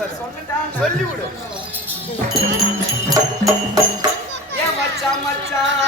சொல்லக்கூடாது. சொல்லி விடு. ஏன் மச்சான் மச்சான்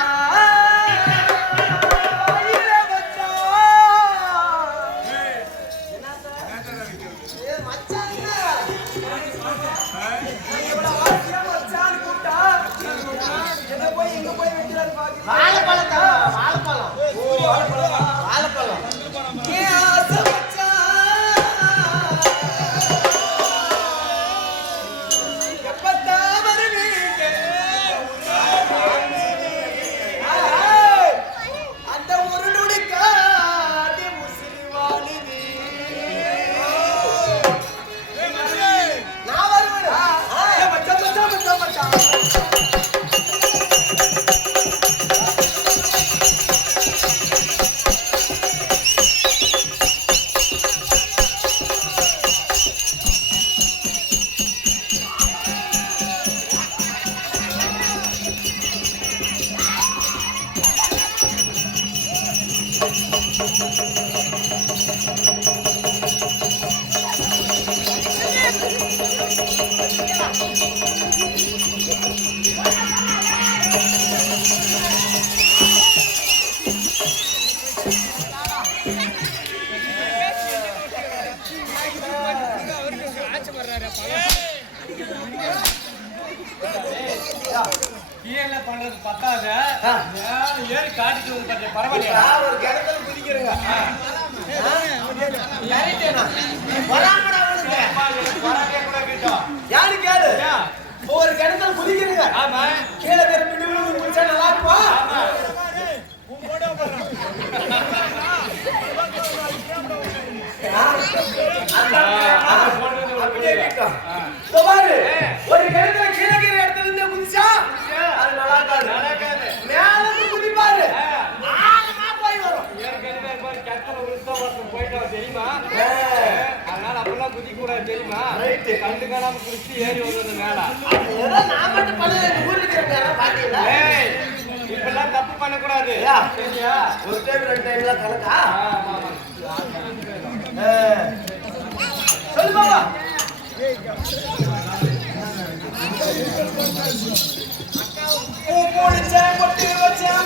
பண்றது பத்தாத ஏறி காட்டிட்டு வந்து பரவாயில்லையா ஒரு கிணத்துல குதிக்கிறேங்க யாரு கேளு ஒரு கிணத்துல குதிக்கிறீங்க ஆமா கீழே பிடி விழுந்து குடிச்சா நல்லா இருக்குமா ஒரு கிணத்துல கீழே இடத்துல இருந்து குதிச்சா அது நல்லா இருக்காது மேல குதிப்பாரு போய் வரும் போயிட்டோம் தெரியுமா அதனால அப்பெல்லாம் குதிக்க கூடாது தெரியுமா கண்டு காணாம குடிச்சு ஏறி வருவது மேல நான் மட்டும் பண்ண ஊருக்கு பாத்தீங்களா இப்பெல்லாம் தப்பு பண்ணக்கூடாது சரியா ஒரு டைம் ரெண்டு டைம்லாம் கணக்கா சொல்லு பாபா போடிச்சேன் கொட்டி வச்சேன்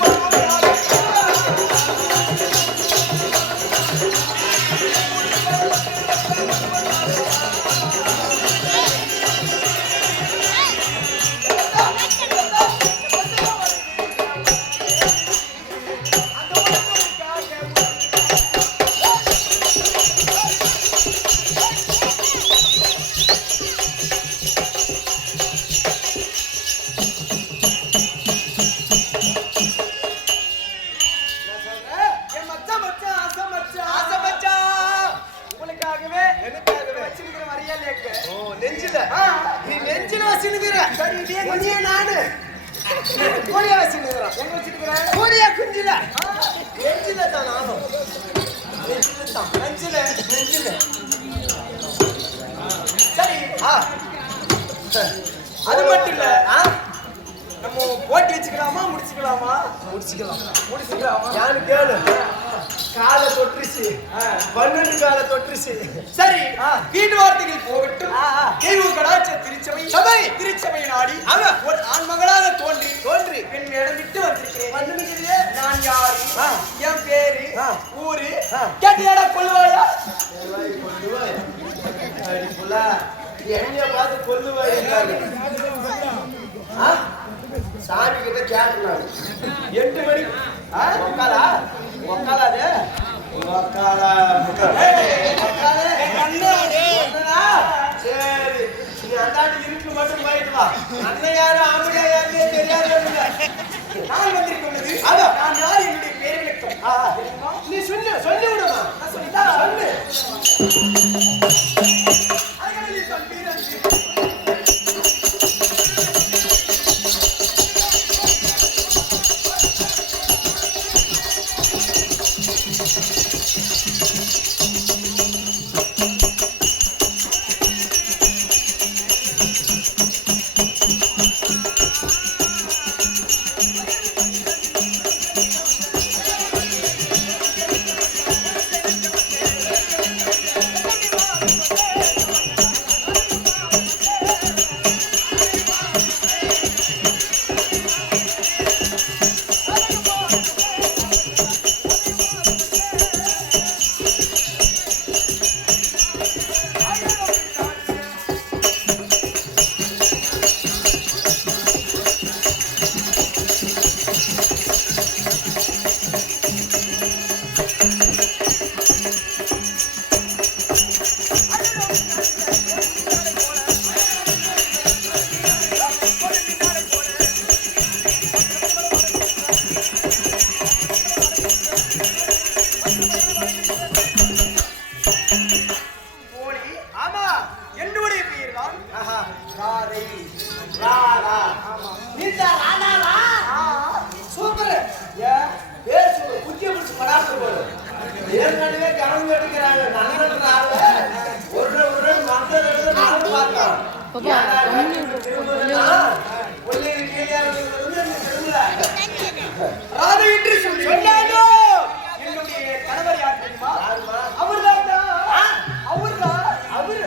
அது மட்டும் இல்ல நம்ம போட்டி வச்சுக்கலாமா முடிச்சுக்கலாமா யாரு கேளு காலை தொட்டுருச்சு 12 காலை தொட்டுருச்சு சரி வீட்டு வார்த்தைகள் போகட்டும் தெய்வ கடாட்ச திருச்சபை நாடி ஒரு ஆண் மகளாக தோன்றி பெண் இடம் விட்டு வந்திருக்கிறேன் நான் யாரு என் பேரு ஊரு கேட்டியாடா கொள்ளுவாயா என்னைய பார்த்து கொல்லுவாய் சாமி கிட்ட கேட்டுனாங்க 8 மணி உக்காலாது சரி நீ அந்தாண்டு இருக்கு மட்டும் போயிட்டு வா அண்ணன் யாரு ஆம்படியா யாருன்னு தெரியாது நான் வந்திருக்கொண்டது நான் யாரு என்னுடைய பேர் விளக்கம் நீ சொல்லி விடுமா சொல்லு ஏற்கனவே கவனம் எடுக்கிறாங்க நல்ல ஒரு மந்த பார்க்கலாம் ராதை என்று சொன்னாலோ என்னுடைய கணவர் யார் தெரியுமா? அவர்தான் அவர்தான் அவரு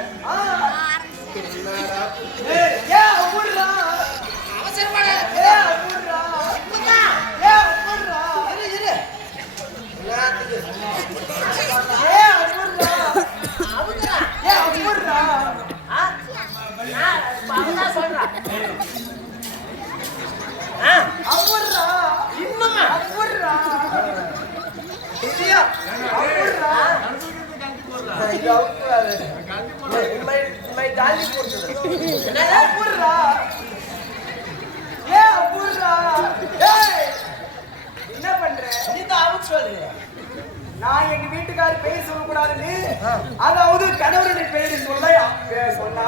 என்ன பண்ற? நான் எங்க வீட்டுக்காரர் பெயர் சொல்லக்கூடாதுன்னு, அதாவது கணவரின் பெயர் சொன்னா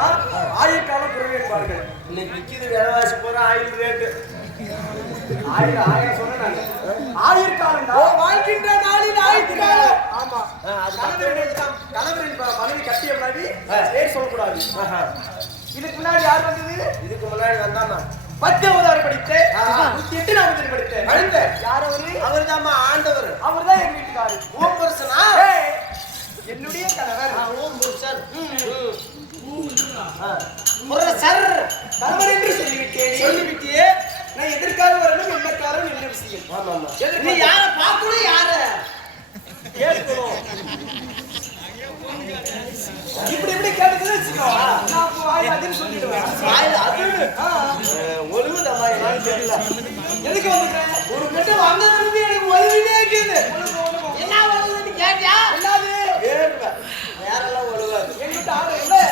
ஆயுட்காலம் குறைவார்கள். இன்னைக்கு விற்கிது விலைவாசி போற ஆயுள் ரேட்டு ஆயிரம் சொன்ன ஆயுட்காலம் வாழ்கின்ற நாளில் ஆயுட்காலம். ஆமா, கணவரின் மனைவி கட்டிய மனைவி பெயர் சொல்லக்கூடாது. இதுக்கு முன்னாடி யார் வந்தது? இதுக்கு முன்னாடி வந்தாமா 10வது படித்தேன், 8வது படித்தேன். யார் அவரு? அவர் தான் ஆண்டவர். அவர் தான் என் வீட்டுக்காரர். ஓம் புருஷனா? என்னுடைய கணவர். ஓம் புருஷன். புருஷர் கணவர் என்று சொல்லிவிட்டியே. நான் எதிர்கால வரணும், என்னக்காரன் என்ன விஷயம்? ஆமா ஆமா. நீ யார பார்க்கணும், யார கேட்கணும். இப்படி இப்படி கேட்டதுன்னு வச்சுக்கோ, நான் வாயில சொல்லிடுவேன். ஒழுங்குதம்மா என்னாலும் தெரியல. எதுக்கு வந்துக்கிறேன்? ஒரு கட்டு வந்தது எனக்கு ஒழுங்குனே இருக்குது. என்ன ஒழுங்குன்னு கேட்டியா? என்னது கேட்பேன். வேறெல்லாம் ஒழுகாது. எங்கிட்ட ஆடு இல்லை,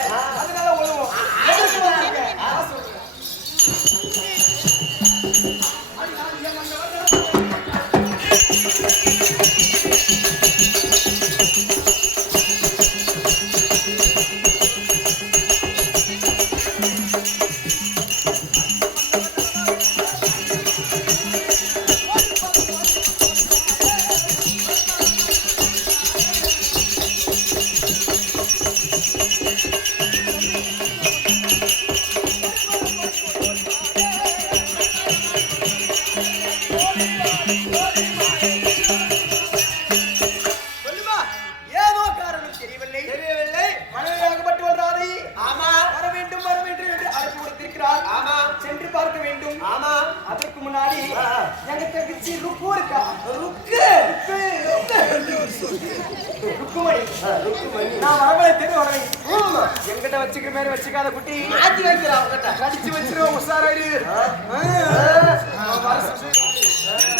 அதனால ஒழுகும். எதுக்கு வந்திருக்கேன்? எங்கிட்ட வச்சுக்கிற மாதிரி வச்சுக்காத குட்டி மாத்தி வைக்கிறா, கடிச்சு வச்சிருவோம். உஷாராயிரு.